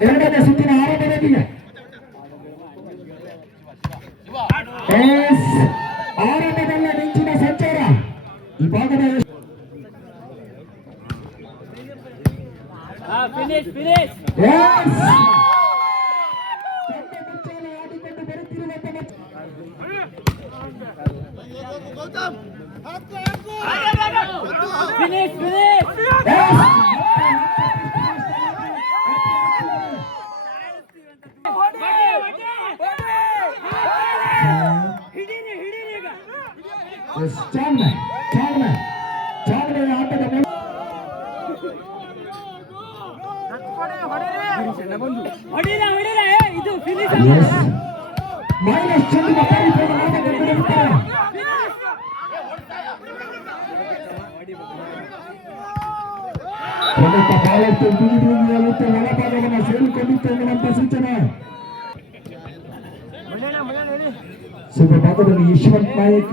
ಎರಡನೇ ಸುತ್ತಿನ ಆರಂಭದೊಂದಿಗೆ ಆರಂಭದಲ್ಲ ಮಿಂಚಿನ ಸಂಚಾರ ಈ ಭಾಗದ ಫಿನಿಶ್ ಫಿನಿಶ್ ಆಡಿಕೊಂಡು ಬರುತ್ತಿರುವಂತಹ ಫಿನಿಶ್ ಫಿನಿಶ್ ಚಾಲನೆ ಆಟದ ಹೊಡಿಲ ಹೊಡಿಲ ಇದು ಫಿನಿಶ್ ಮೈನಸ್ ಚೆಂಡಿನ ಪರಿಪೂರ್ಣ ಆಟಗಾರರು ಪ್ರಮುಖ ಬಹಳಷ್ಟು ಬೀದಿಯಾಗುತ್ತೆ ಒಳಭಾಗವನ್ನು ಸೇರಿಕೊಂಡಿತ್ತು ಎನ್ನುವಂತ ಸೂಚನೆ ಶುಭ ಭಾಗದಲ್ಲಿ ಯಶವಂತ್ ನಾಯಕ್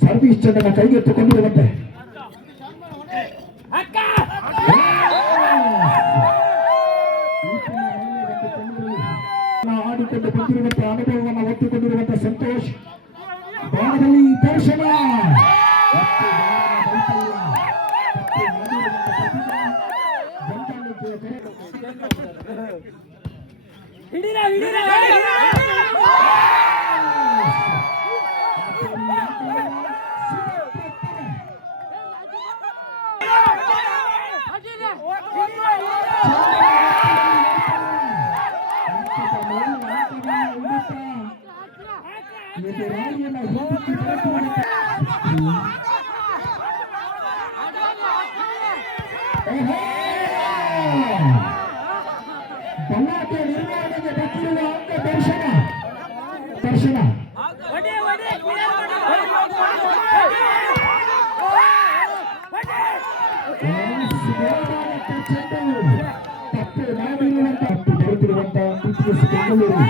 ಸರ್ವಿಸ್ ಚೆಂಡನ್ನು ಕೈಗೆತ್ತಿಕೊಂಡಿರುವಂತೆ ಆಡಿಕೊಂಡು ಬಂದಿರುವಂತಹ ಅನುಭವವನ್ನು ಒತ್ತಿಕೊಂಡಿರುವಂತಹ ಸಂತೋಷ್ ಭಾಗದಲ್ಲಿ ದರ್ಶನ ಹಿಡಿರ ಹಿಡಿರ ಬಲ್ಲಾಟೆ ನಿರ್ವಹಣೆಗೆ ಬಚ್ಚಿರುವ ಅಂಗ ದರ್ಶನ ದರ್ಶನ ತಪ್ಪು ಮಾಡಿರುವಂತಹ ಬರುತ್ತಿರುವಂತಹ ಬೆಂಗಳೂರು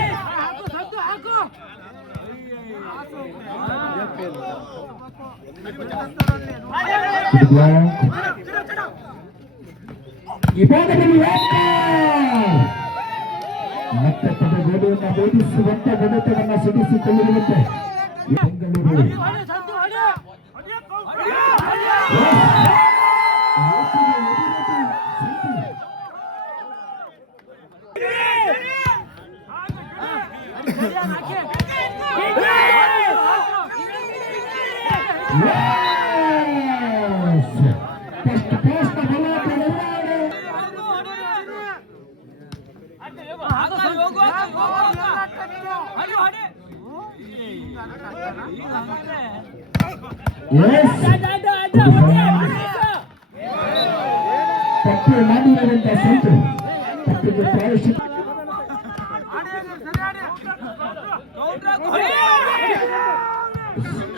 ಈ ಭಾಗದಲ್ಲಿ ಮತ್ತೆ ಪದಗೋಡೆಯನ್ನು ಬೋಧಿಸುವಂತ ಬಡತನವನ್ನು ಸಿಡಿಸಿಕೊಳ್ಳಿರುವಂತೆ ಬೆಂಗಳೂರು ತಪ್ಪು ಮಾಡಿರುವಂತಹ ಸಂತು ತಪ್ಪಿಗೆ ಪ್ರಾಯಶ್ಚಿತ್ತ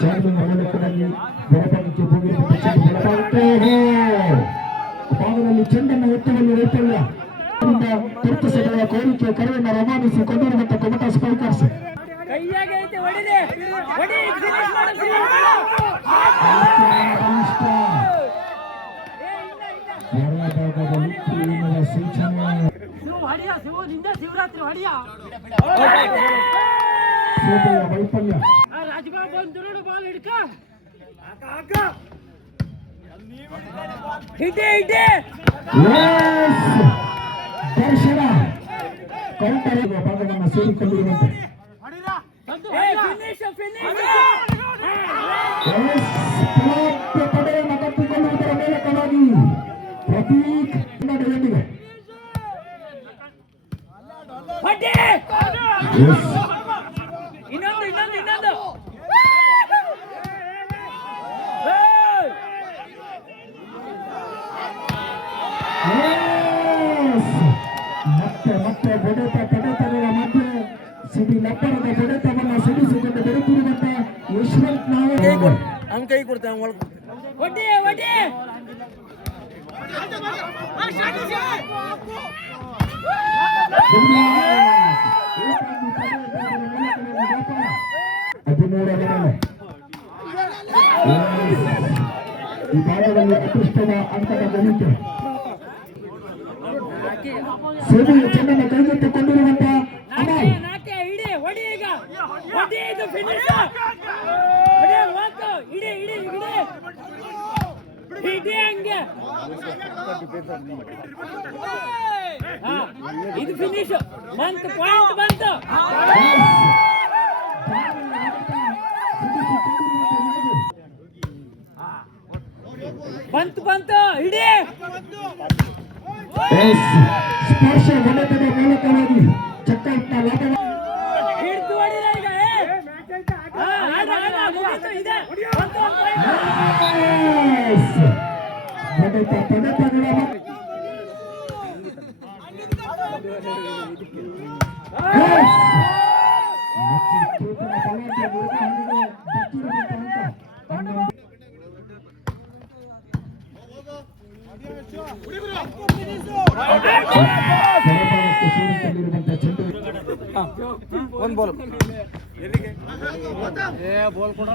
ಚಾರ್ಜಿಂಗ್ ಅವಲೋಕನಲ್ಲಿ ಬಡತನಕ್ಕೆ ಭಾಗದಲ್ಲಿ ಚೆಂಡನ್ನು ಎತ್ತುವಲ್ಲಿ ವೈಫಲ್ಯ ತುರ್ತಿಸಗಳ ಕೋರಿಕೆ ಕರೆಯನ್ನು ರವಾನಿಸಿಕೊಂಡಿರುವಂತಹ ಕೊಮಟಾ ಸ್ಪೈಕರ್ಸ್ ಸೂಪೆಯ ವೈಫಲ್ಯ ದರ್ಶನ ಕೌಂಟರ್ ಭಾಗವನ್ನು ಸೇರಿಕೊಂಡಿರುವಂತೆ ಪಡೆಯನ್ನು ಕಟ್ಟಿಕೊಳ್ಳುವುದರ ಮೂಲಕವಾಗಿ ಪ್ರತೀಕ್ ಹಿನ್ನಡೆಯೊಂದಿಗೆ ಮತ್ತೆ ಮತ್ತೆ ಬಡತನಗಳ ಮಧ್ಯೆ ಸಿಡಿ ನಬ್ಬರದ ಬಡತನವನ್ನು ಸಿಡಿಸಿಕೊಂಡು ಬರುತ್ತಿರುವಂತ ಯಶವಂತ್ ನಾಯಕ್ ಅವ್ನು ಕೈ ಕೊಡ್ತೇವೆ ಅವ್ನು ಒಳಗೆ ಈ ಭಾಗದಲ್ಲಿ ಅತಿಷ್ಠದ ಅಂಕದ ಗಳಿಕೆ ಸೇವೆಯ ಚೆಂಡನ್ನು ಕೈಗೆತ್ತಿಕೊಂಡಿರುವಂತ ಅಮಲ್. ನಾಕೆ ಇಡಿ ಹೊಡಿ ಈಗ ಹೊಡಿ ಇದು ಫಿನಿಶ್ ಹೊಡಿ ವಾತು ಇಡಿ ಇಡಿ ಇಡಿ ಇಡಿ ಹಂಗೆ ಇದು ಫಿನಿಶ್ ಬಂತು ಪಾಯಿಂಟ್ ಬಂತು ಬಂತು ಬಂತು ಇಡಿ ಸ್ಪರ್ಶ ಹೊಡೆತದ ಮೂಲಕವಾಗಿ ಚಕ್ಕಾಟ ಲಾಭ ಹಿಡಿದು ಹೊಡಿರ ಈಗ ಮುಗೀತು ಇದೆ ಬಂತು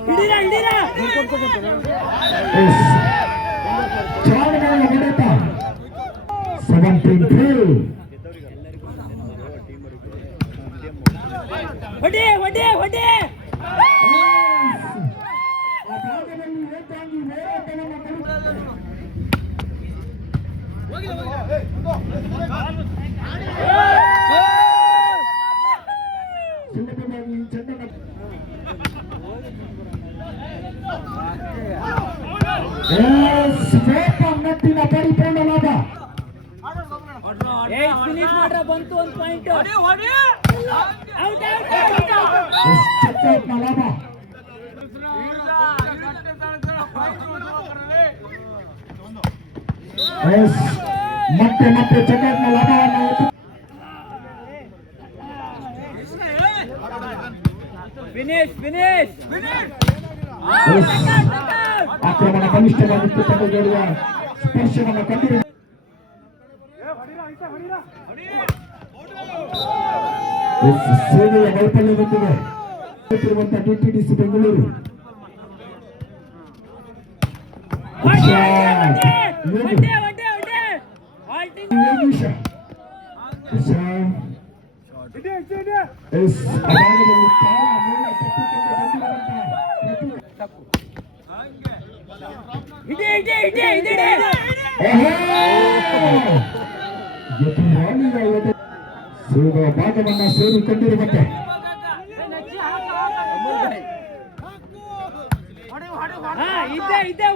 ಹಿಡಿರ ಹಿಡಿರ ಹೊಡಿ ಹೊಡಿ ಹೊಡಿ ಸುಲಭವಾಗಿ ಚೆಂಡನ್ನು ನಟ್ಟಿನ ಪರಿಪೂರ್ಣ ಲಾಭ ಫಿನಿಶ್ ಮಾಡ್ರ ಬಂತು ಒಂದು ಪಾಯಿಂಟ್ ಔಟ್ ಚಕ್ಕಾಟ್ನ ಲಾಭ ಮತ್ತೆ ಮತ್ತೆ ಚಕ್ಕಾಟ್ನ ಲಾಭವನ್ನು ಫಿನಿಶ್ ಫಿನಿಶ್ ಆಕ್ರಮಣ ಬಲಿಷ್ಠವಾಗಿತ್ತು ತಂಡದಲ್ಲಿರುವ ಸ್ಪರ್ಶವನ್ನು ಕಂಡಿರುವ ಸೇವೆಯ ವೈಫಲ್ಯದೊಂದಿಗೆ ಟಿಟಿಡಿಸಿ ಬೆಂಗಳೂರು ಭಾಗವನ್ನ ಸೇರಿಕೊಂಡಿರುವಂತೆ ಇದ್ದೆ ಇದ್ದೆ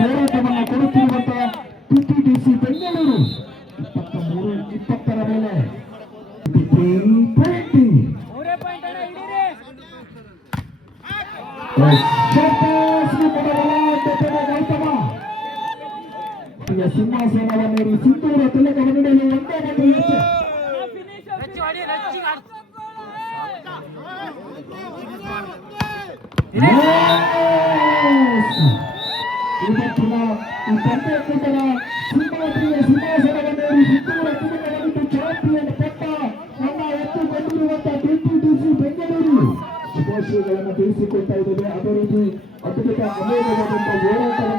ಹೋರಾಟವನ್ನು ಕೊಡುತ್ತಿರುವಂತಹ ಟಿಟಿಡಿಸಿ ಬೆಂಗಳೂರು 23-20 ಮೇಲೆ ಸಿಂಹಾಸನವನ್ನೇರಿ ಸಿಂಧೂರ ತಿಲಕವನ್ನಿಡಲು ಒಂದೇ ಗಂಟೆ ಹೆಚ್ಚು ಇವತ್ತಿನ ಈ ಪಂದ್ಯಕೂಟದ ಸಿಂಹಾಸನವನ್ನೇರಿ ಸಿಂಧೂರ ತಿಲಕವನ್ನಿಟ್ಟು ಚಾಂಪಿಯನ್ ಪಟ್ಟ ನನ್ನ ಎತ್ತುಕೊಂಡಿರುವಂತಹ ಟಿಟಿಡಿಸಿ ಬೆಂಗಳೂರು ಶುಭಾಶಯಗಳನ್ನು ತಿಳಿಸಿಕೊಳ್ತಾ ಇದ್ದೇವೆ. ಅದೇ ರೀತಿ ಅದ್ಭುತ ಅಮೋಘವಾದಂತಹ ಹೋರಾಟವನ್ನು